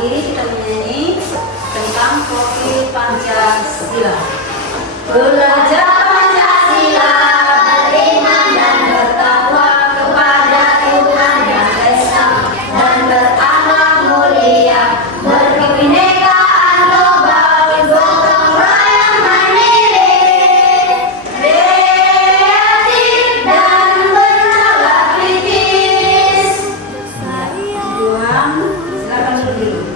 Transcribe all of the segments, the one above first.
kiri kita menyanyi tentang profil Pancasila. Belajar Pancasila, beriman dan bertakwa kepada Tuhan Yang Esa, dan berakhlak mulia, berkebinekaan global, gotong royong mandiri, kreatif dan bernalar kritis. Tuhan, silakan duduk.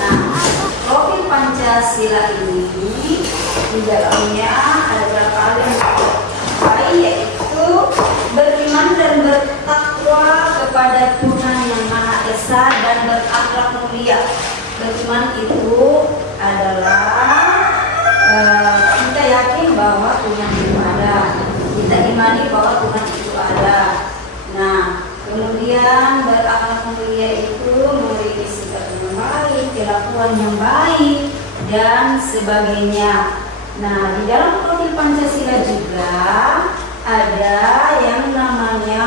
Nah, profil Pancasila ini di dalamnya ada beberapa hal yang baik, yaitu beriman dan bertakwa kepada Tuhan Yang Maha Esa dan berakhlak mulia. Beriman itu adalah kita yakin bahwa Tuhan itu ada, kita imani bahwa Tuhan itu ada. Nah, kemudian berakhlak mulia itu memiliki sikap yang baik, kelakuan yang baik, dan sebagainya. Nah, di dalam profil Pancasila juga ada yang namanya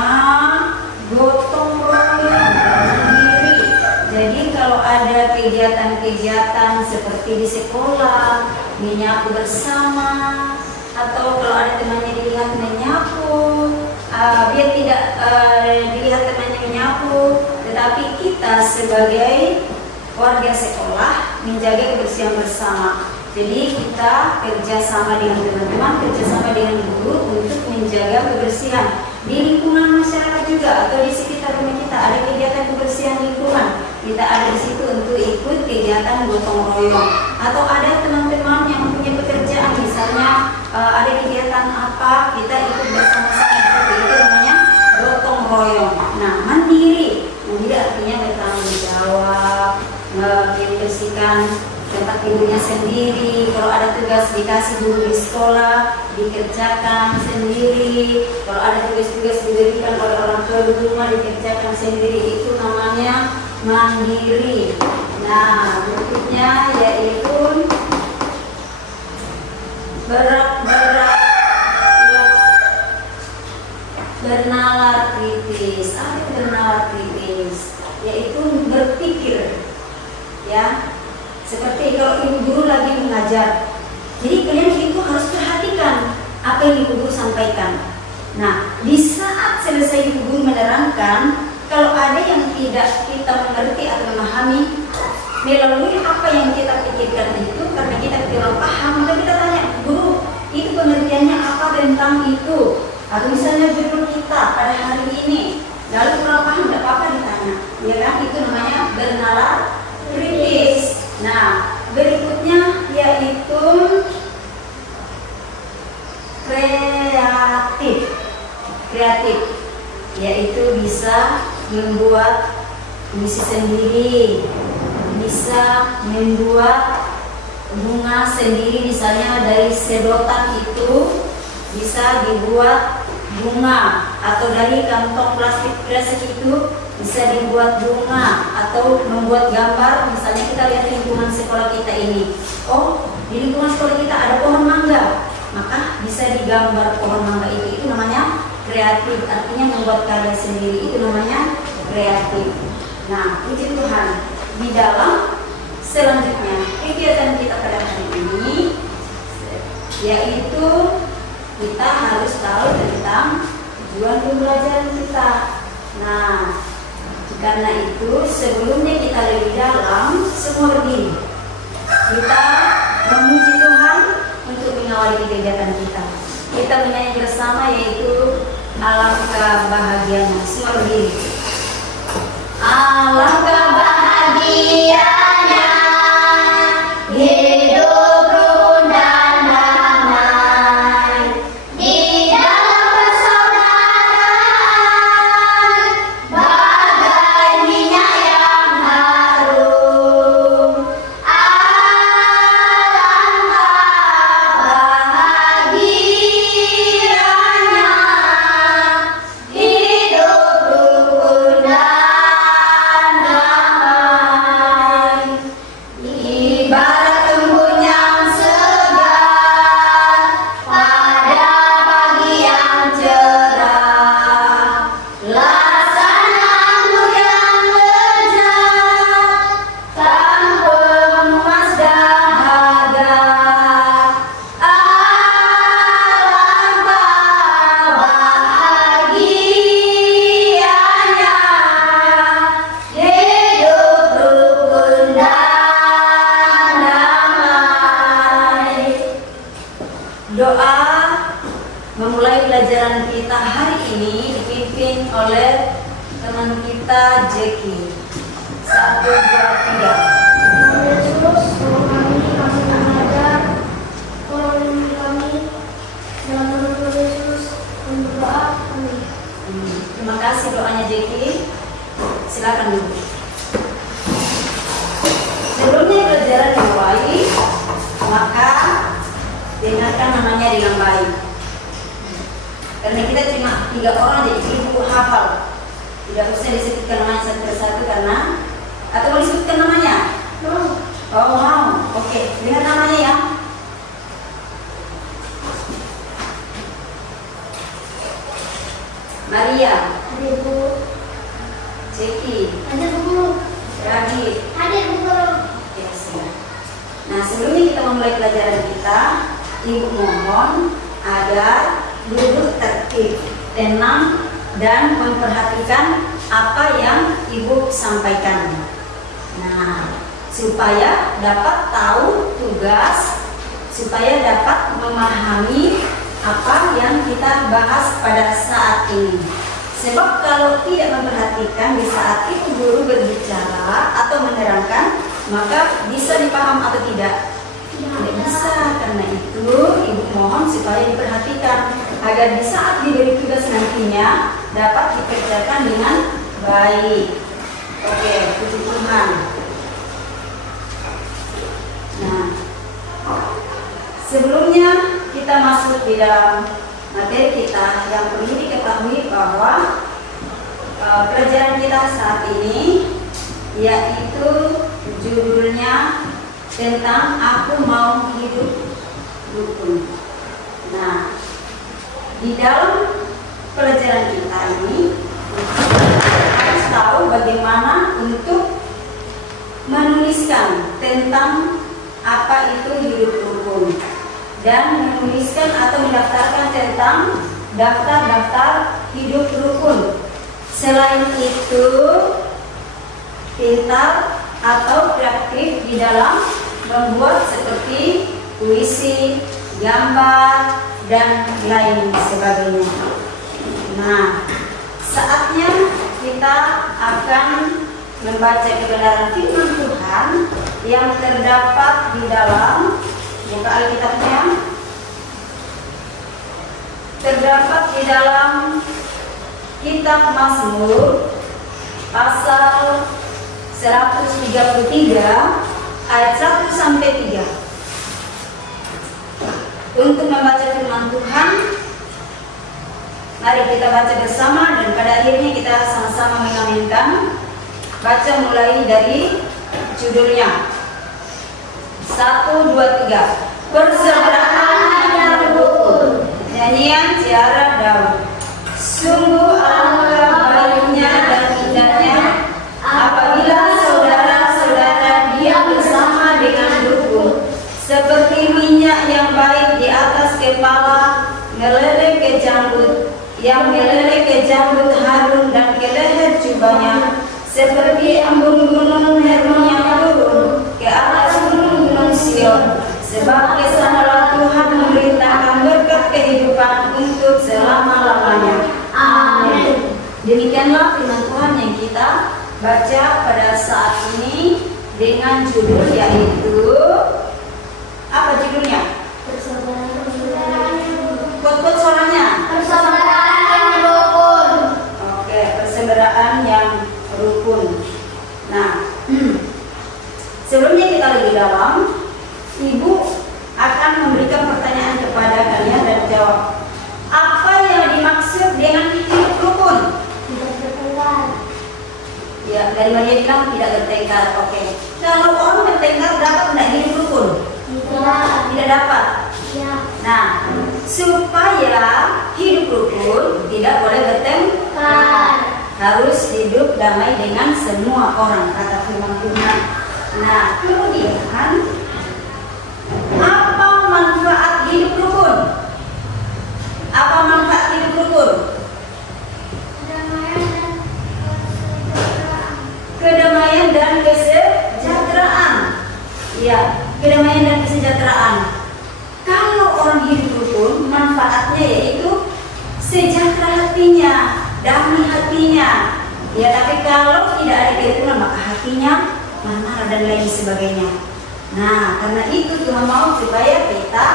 gotong royong mandiri. Jadi kalau ada kegiatan-kegiatan seperti di sekolah, menyapu bersama, atau kalau ada temannya dilihat menyapu, biar tidak dilihat temannya menyapu, tetapi kita sebagai warga sekolah menjaga kebersihan bersama. Jadi kita kerjasama dengan teman-teman, kerjasama dengan guru untuk menjaga kebersihan di lingkungan masyarakat juga, atau di sekitar rumah kita ada kegiatan kebersihan lingkungan. Kita ada di situ untuk ikut kegiatan gotong royong, atau ada teman-teman yang punya pekerjaan, misalnya ada kegiatan apa, kita ikut bersama-sama. Itu namanya gotong royong. Nah, mandiri artinya bertanggung jawab, membersihkan tempat tidurnya sendiri. Kalau ada tugas dikasih guru di sekolah, dikerjakan sendiri. Kalau ada tugas-tugas diberikan oleh orang tua di rumah, dikerjakan sendiri. Itu namanya mandiri. Nah, berikutnya yaitu bernalar kritis. Apa itu bernalar kritis? Yaitu berpikir, ya. Seperti kalau ibu guru lagi mengajar, jadi kalian itu harus perhatikan apa yang ibu guru sampaikan. Nah, di saat selesai ibu guru menerangkan, kalau ada yang tidak kita mengerti atau memahami melalui apa yang kita pikirkan itu, karena kita tidak paham, maka kita tanya, guru, itu pengertiannya apa tentang itu? Atau misalnya judul kita pada hari ini, lalu kurang paham, tidak apa-apa ditanya, ya kan? Itu namanya bernalar kritis. Nah, berikutnya yaitu kreatif, yaitu bisa membuat puisi sendiri, bisa membuat bunga sendiri, misalnya dari sedotan itu bisa dibuat bunga, atau dari kantong plastik kresek itu bisa dibuat bunga, atau membuat gambar. Misalnya kita lihat lingkungan sekolah kita ini, oh di lingkungan sekolah kita ada pohon mangga, maka bisa digambar pohon mangga itu namanya kreatif, artinya membuat karya sendiri, itu namanya kreatif. Nah, puji Tuhan, di dalam selanjutnya kegiatan kita pada hari ini yaitu kita harus tahu tentang tujuan pembelajaran kita. Nah, karena itu sebelumnya kita lebih dalam semua berdiri, kita memuji Tuhan untuk mengawali kegiatan kita. Kita menyanyi bersama yaitu alangkah bahagianya. Semua berdiri. Alangkah bahagianya hidup rukun dan damai di dalam persaudaraan, bagai minyak yang harum. Alangkah bahagianya hidup rukun dan damai. oleh teman kita Jeki. 1, 2, 3. Yesus, kami mengajar orang kami dalam nama Yesus berdoa kami. Terima kasih doanya Jeki. Silakan dulu. Sebelumnya pelajaran dimulai, maka dengarkan namanya dengan baik. Karena kita cuma 3 orang jadi ibu hafal. Tidak usah disebutkan namanya satu persatu karena atau mau disebutkan namanya? Oh mau. Oke, dengar namanya ya. Maria. Hadir Bu. Jeki. Hadir Bu. Radit. Hadir Bu. Ya, siap. Nah, sebelumnya kita memulai pelajaran kita, Ibu mohon agar duduk tertib, tenang, dan memperhatikan apa yang Ibu sampaikan. Nah, supaya dapat tahu tugas, supaya dapat memahami apa yang kita bahas pada saat ini. Sebab kalau tidak memperhatikan di saat itu guru berbicara atau menerangkan, maka bisa dipaham atau tidak? Tidak bisa. Karena itu Ibu mohon supaya diperhatikan agar di saat diberi tugas nantinya dapat dikerjakan dengan baik. Oke, puji Tuhan. Nah, sebelumnya kita masuk di dalam materi kita, yang perlu diketahui bahwa pelajaran kita saat ini yaitu judulnya tentang Aku Mau Hidup Rukun. Nah, di dalam pelajaran kita ini harus tahu bagaimana untuk menuliskan tentang apa itu hidup rukun dan menuliskan atau mendaftarkan tentang daftar-daftar hidup rukun. Selain itu, pintar atau kreatif di dalam membuat seperti puisi, gambar, dan lain sebagainya. Nah, saatnya kita akan membaca kebenaran firman Tuhan yang terdapat di dalam, buka Alkitabnya, terdapat di dalam kitab Mazmur pasal 133 ayat 1 sampai 3. Untuk membaca firman Tuhan, mari kita baca bersama dan pada akhirnya kita sama-sama mengaminkan. Baca mulai dari judulnya. 1, 2, 3. Persaudaraan yang rukun. Nyanyian Ciara Daud. Sungguh alangkah baiknya dan indahnya apabila saudara-saudara diam bersama dengan rukun, seperti minyak yang baik di atas kepala meleleh ke janggut, yang meleleh ke janggut Harun dan ke leher jubahnya, seperti embun gunung Hermon yang turun ke atas gunung-gunung Sion. Sebab ke sanalah Tuhan memerintahkan berkat kehidupan untuk selama-lamanya. Amin. Demikianlah firman Tuhan yang kita baca pada saat ini dengan judul yaitu apa judulnya? Buat suaranya. Persaudaraan yang rukun. Oke, persaudaraan yang rukun. Nah, sebelumnya kita lebih dalam, Ibu akan memberikan pertanyaan kepada kalian dan jawab. Apa yang dimaksud dengan hidup rukun? Tidak bertengkar. Ya, dari Maria bilang tidak bertengkar. Oke. Kalau orang bertengkar dapat tidak hidup rukun? Tidak dapat. Ya. Nah, supaya hidup rukun tidak boleh bertengkar. Harus hidup damai dengan semua orang, kata firman Tuhan. Nah, kemudian apa manfaat hidup rukun? Apa manfaat hidup rukun? Kedamaian dan kesejahteraan. Ya, kedamaian dan kesejahteraan. Kalau orang hidup rukun, manfaatnya yaitu sejahtera hatinya. damai hatinya. Ya, tapi kalau tidak ada kerukunan maka hatinya marah dan lain sebagainya. Nah, karena itu Tuhan mau supaya kita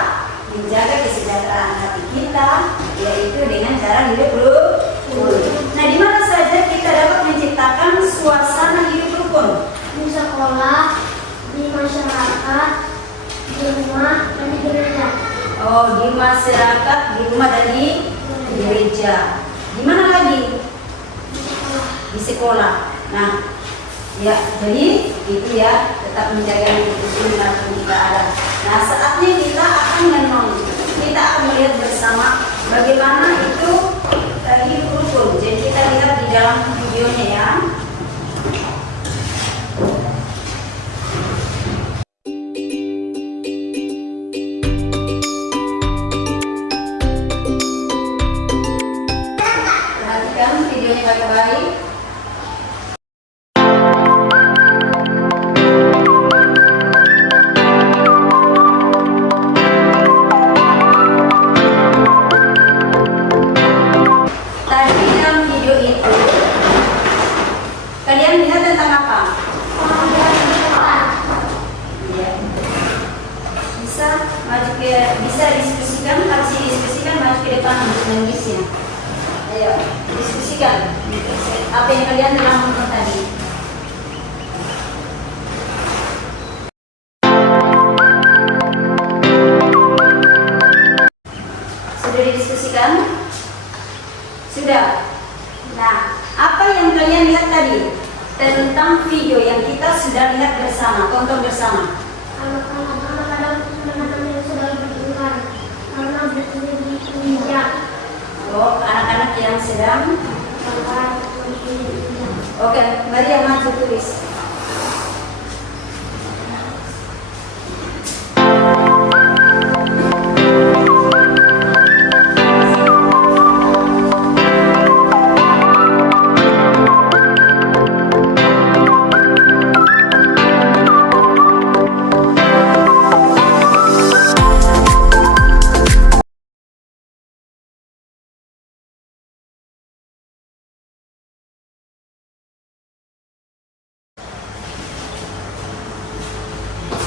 menjaga kesejahteraan hati kita, yaitu dengan cara hidup rukun. Nah, di mana saja kita dapat menciptakan suasana hidup rukun? Di sekolah, di masyarakat, di rumah, dan di gereja. Oh, di masyarakat, di rumah dan di gereja. Di mana lagi? Di sekolah. Nah, ya, jadi itu ya, tetap menjaga hidup rukun dimanapun kita ada. Nah, saatnya kita akan kita akan melihat bersama bagaimana itu hidup rukun. Jadi kita lihat di dalam videonya ya. Perhatikan videonya baik-baik. Tadi dalam video itu kalian lihat tentang apa? Iya. Bisa diskusikan, harus didiskusikan, maju ke depan untuk menulisnya. Ayo, diskusikan. Apa yang kalian telah nonton tadi? Sudah didiskusikan? Sudah. Nah, apa yang kalian lihat tadi tentang video yang kita sudah lihat bersama, tonton bersama? Anak-anak yang sedang berjuang karena berkuliah di gereja. Oh, anak-anak yang sedang. Oke, mari yang maju tulis.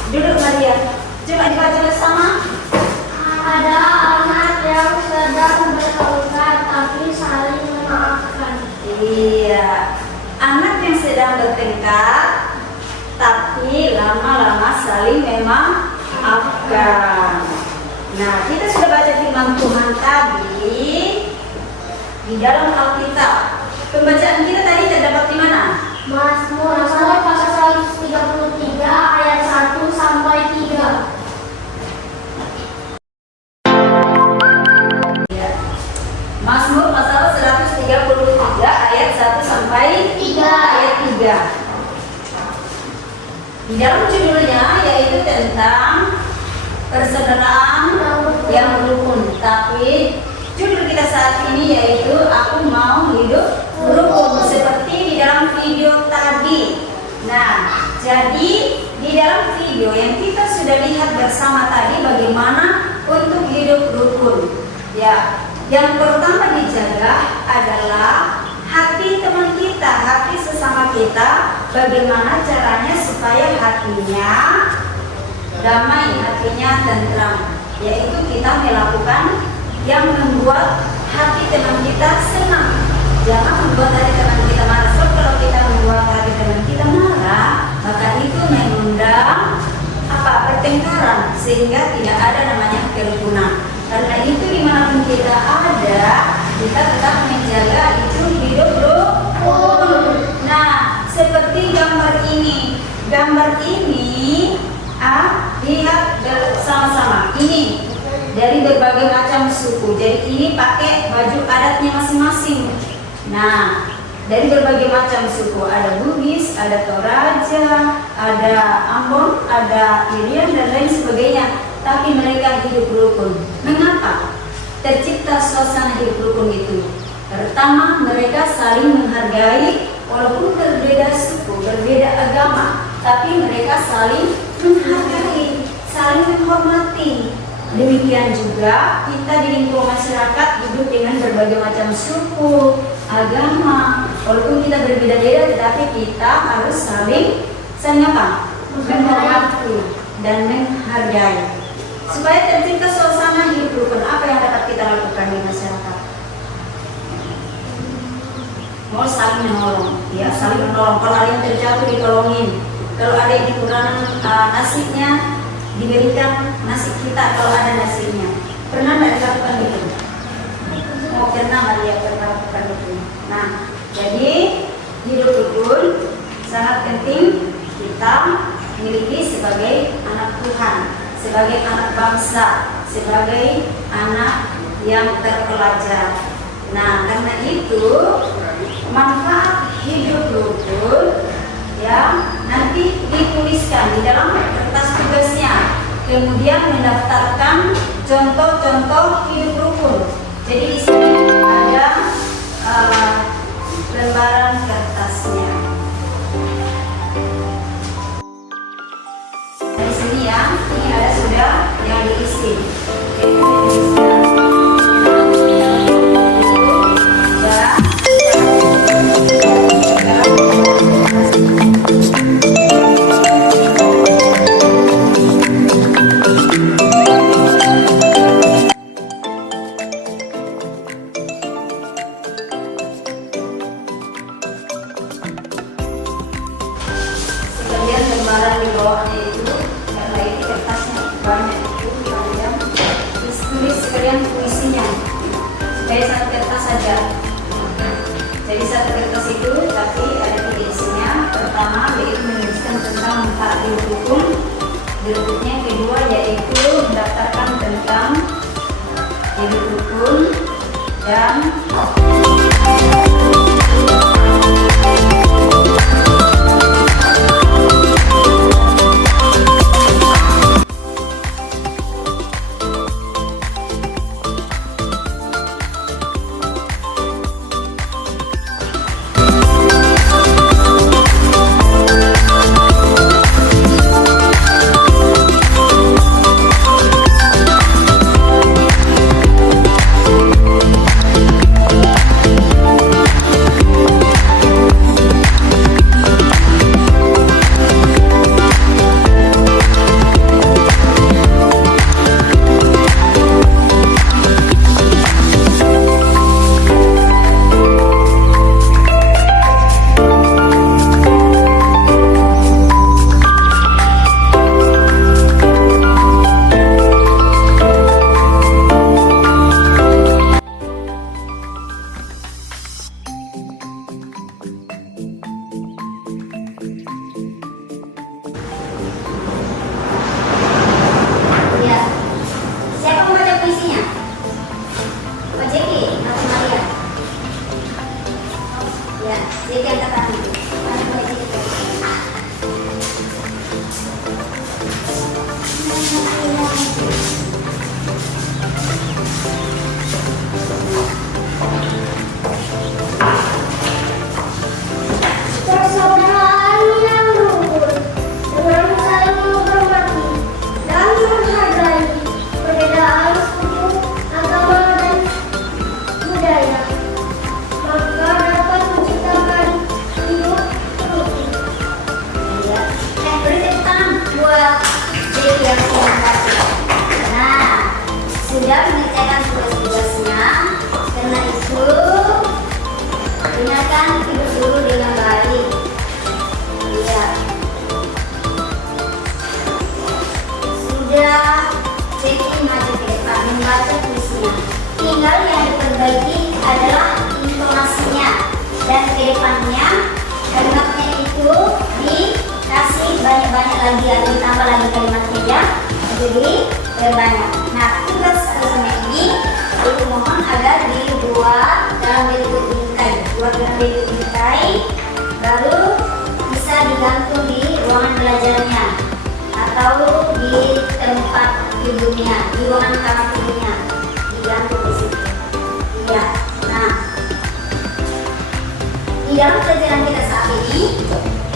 Duduk Maria. Coba dibaca bersama. Ada anak yang sedang bertengkar tapi saling memaafkan. Iya. Anak yang sedang bertengkar tapi lama-lama saling memaafkan. Nah, kita sudah baca firman Tuhan tadi di dalam Alkitab. Pembacaan kita tadi terdapat di mana? Mazmur pasal 133 ayat 1 sampai 3. Ya. Mazmur pasal 133 ayat 1 sampai 3. ayat 3. Di dalam judulnya yaitu tentang persaudaraan yang rukun. Tapi judul kita saat ini yaitu Aku Mau Hidup Rukun, seperti di dalam video tadi. Nah, jadi di dalam video yang kita sudah lihat bersama tadi bagaimana untuk hidup rukun. Ya, yang pertama dijaga adalah hati teman kita, hati sesama kita. Bagaimana caranya supaya hatinya damai, hatinya tentram, yaitu kita melakukan yang membuat hati teman kita senang. Jangan membuat hati teman kita marah. So, kalau kita membuat hati teman kita marah, maka itu mengundang pertengkaran, sehingga tidak ada namanya kerukunan. Karena itu dimanapun kita ada, kita tetap menjaga itu hidup rukun. Nah, seperti gambar ini. Gambar ini, lihat bersama-sama. Ini dari berbagai macam suku. Jadi ini pakai baju adatnya masing-masing. Nah, dari berbagai macam suku, ada Bugis, ada Toraja, ada Ambon, ada Irian dan lain sebagainya. Tapi mereka hidup rukun. Mengapa tercipta suasana hidup rukun itu? Pertama, mereka saling menghargai, walaupun berbeda suku, berbeda agama, tapi mereka saling menghargai, saling menghormati. Demikian juga kita di lingkungan masyarakat hidup dengan berbagai macam suku, agama. Walaupun kita berbeda-beda, tetapi kita harus saling apa? Menghormati dan menghargai. Supaya tercipta suasana hidup rukun, apa yang dapat kita lakukan di masyarakat? Mau saling menolong, ya saling menolong. Kalau ada yang terjatuh ditolongin, kalau ada yang kekurangan nasibnya diberikan nasib kita kalau ada nasibnya. Pernah nggak dilakukan itu? Oh pernah Maria pernah lakukan itu. Nah, jadi hidup rukun sangat penting kita miliki sebagai anak Tuhan, sebagai anak bangsa, sebagai anak yang terpelajar. Nah, karena itu manfaat hidup rukun ya nanti dituliskan di dalam kertas tugasnya, kemudian mendaftarkan contoh-contoh hidup rukun. Jadi di sini ada lembaran kertasnya. Di sini ya, ini ada sudah yang diisi. Sebagian lembaran di bawahnya itu karena ini kertasnya banyak itu panjang, tulis sekalian puisinya supaya satu kertas saja. Jadi satu kertas itu tapi ada 3 isinya. Pertama yaitu menuliskan tentang manfaat hidup rukun. Berikutnya kedua yaitu mendaftarkan tentang hidup rukun dan Persaudaraan yang rukun dengan saling menghormati dan menghargai perbedaan suku, agama, dan budaya, maka dapat menciptakan hidup rukun. ya. Beri tepuk tangan buat Jadi yang saya. Nah, sudah mengerjakan tugas-tugasnya. Karena itu dengarkan hidup dulu dengan baik. Iya. Sudah jadi maju ke depan membaca tulisnya. Tinggal yang diperbaiki adalah intonasinya dan ke depannya kalimatnya itu dikasih banyak-banyak lagi atau ditambah lagi kalimatnya ya. Jadi banyak. Nah, tugas tulisnya ini aku mohon agar dibuat dalam bentuk bingkai. Buat dalam bentuk bingkai, baru bisa digantung di ruangan belajarnya atau di tempat tidurnya, di ruangan kamar tidurnya, digantung di situ. Iya. Nah, di dalam pelajaran kita saat ini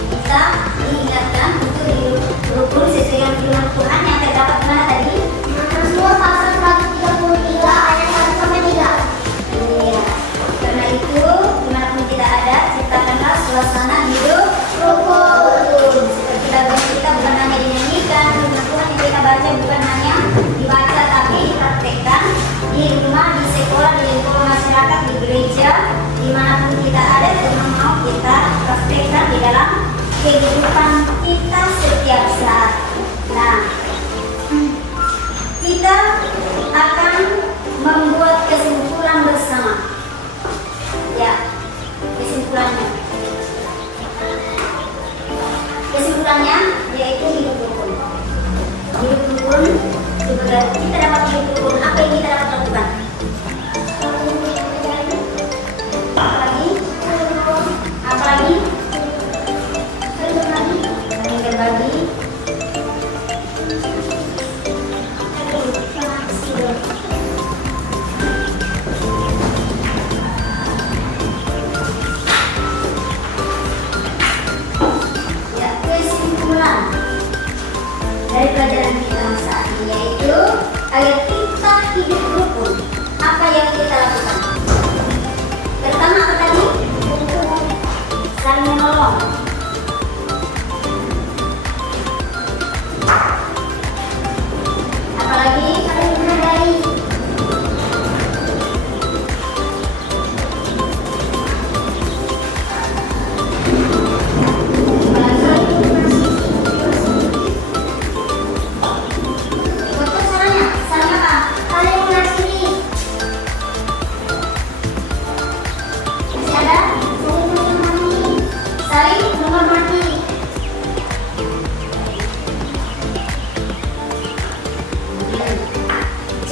kita diingatkan untuk hidup rukun sesuai dengan firman Tuhan yang terdapat di mana tadi? Maka semua suasana hidup rukun. Seperti lagu kita bukan hanya dinyanyikan, firman Tuhan yang kita baca bukan hanya dibaca tapi dipraktekkan di rumah, di sekolah, di lingkungan masyarakat, di gereja, dimanapun kita ada, Tuhan mau kita praktekkan di dalam kehidupan kita setiap saat. Nah, kita akan membuat kesimpulan bersama. Ya, kesimpulannya yaitu hidup rukun. Hidup rukun, kita dapat hidup rukun. Apa yang kita dapat lakukan? Apalagi? Saling berbagi. Dari pelajaran kita saat ini yaitu agar kita hidup rukun. Apa yang kita lakukan? Pertama apa tadi? Saling menolong. Apalagi saling menghargai.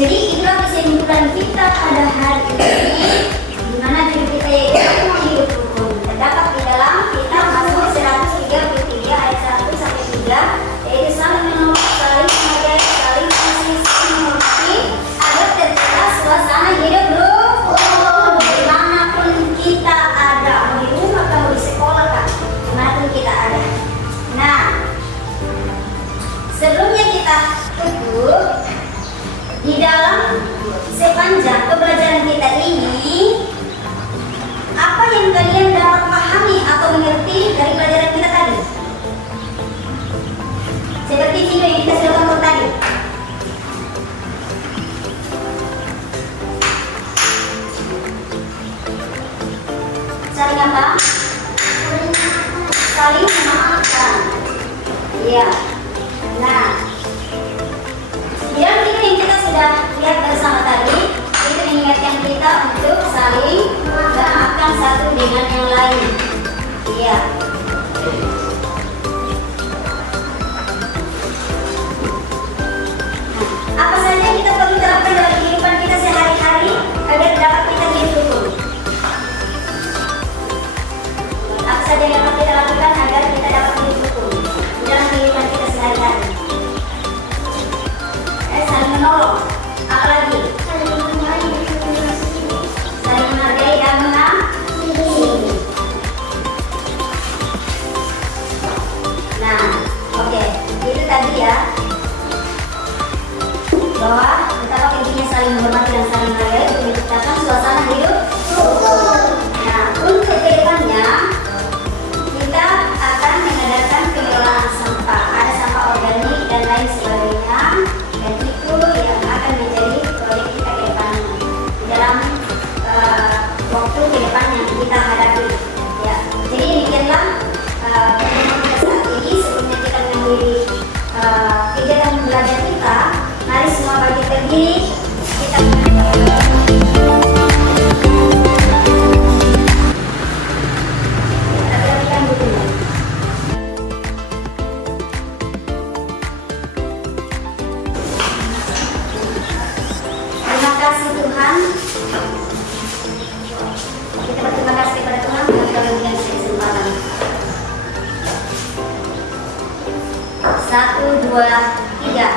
Jadi itulah kesimpulan kita pada hari ini, di mana diri kita yaitu hidup rukun. Terdapat di dalam kitab Mazmur 133 ayat 1 sampai 3, yaitu saling menolong, saling menghargai, saling kasih, saling menghormati, agar tercipta suasana hidup rukun dimanapun kita ada, mau di rumah atau di sekolah kan, dimanapun kita ada. Nah, sebelumnya kita tutup. Di dalam sepanjang pembelajaran kita ini, apa yang kalian dapat pahami atau mengerti dari pelajaran kita tadi? Seperti video yang kita sudah tonton tadi. Saling apa? Saling memaafkan. Iya. Nah, di dalam video yang kita sudah lihat bersama tadi, itu mengingatkan kita untuk saling memaafkan satu dengan yang lain. Iya. Nah, apa saja kita perlu terapkan dalam kehidupan kita sehari-hari agar dapat kita hidup rukun? Apa saja yang dapat kita lakukan agar kita dapat hidup rukun di dalam kehidupan kita sehari-hari? Saling menolong. Apalagi? Saling menghargai dan mengasihi. Nah, oke, itu tadi ya, bahwa betapa pentingnya saling menghormati dan saling menghargai untuk menciptakan suasana hidup rukun. Nah, untuk kedepannya kita akan mengadakan pengelolaan sampah. Ada sampah organik dan lain sebagainya. Dan itu yang akan menjadi proyek kita ke depannya dalam waktu ke depan yang kita hadapi. Ya, jadi demikianlah pertemuan kita saat ini. Sebelumnya kita mengakhiri kegiatan belajar kita, mari semua bagi berdiri. Kita rapikan bukunya. Terima kasih Tuhan. Kita berterima kasih kepada Tuhan yang telah memberikan kesempatan. 1, 2, 3.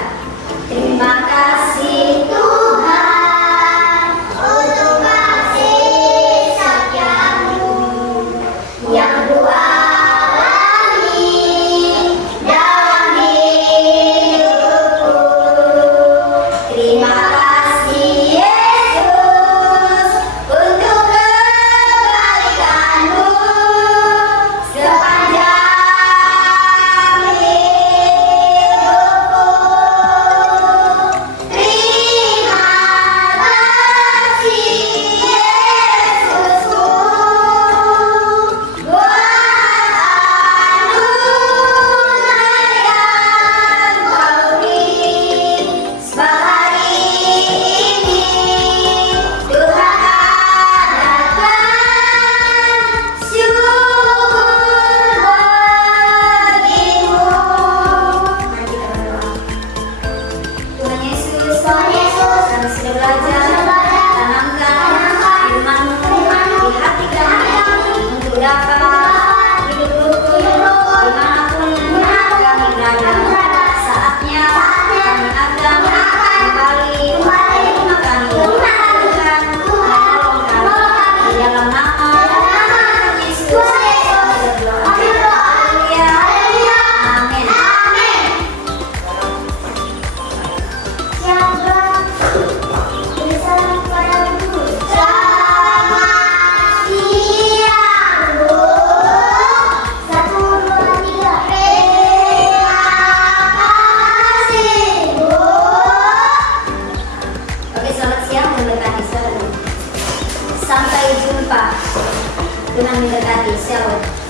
Terima kasih Tuhan untuk kasih setiamu yang ku alami dalam hidupku. Terima kasih Yesus untuk kebaikan-Mu Sampai jumpa dengan mendekati. Shalom.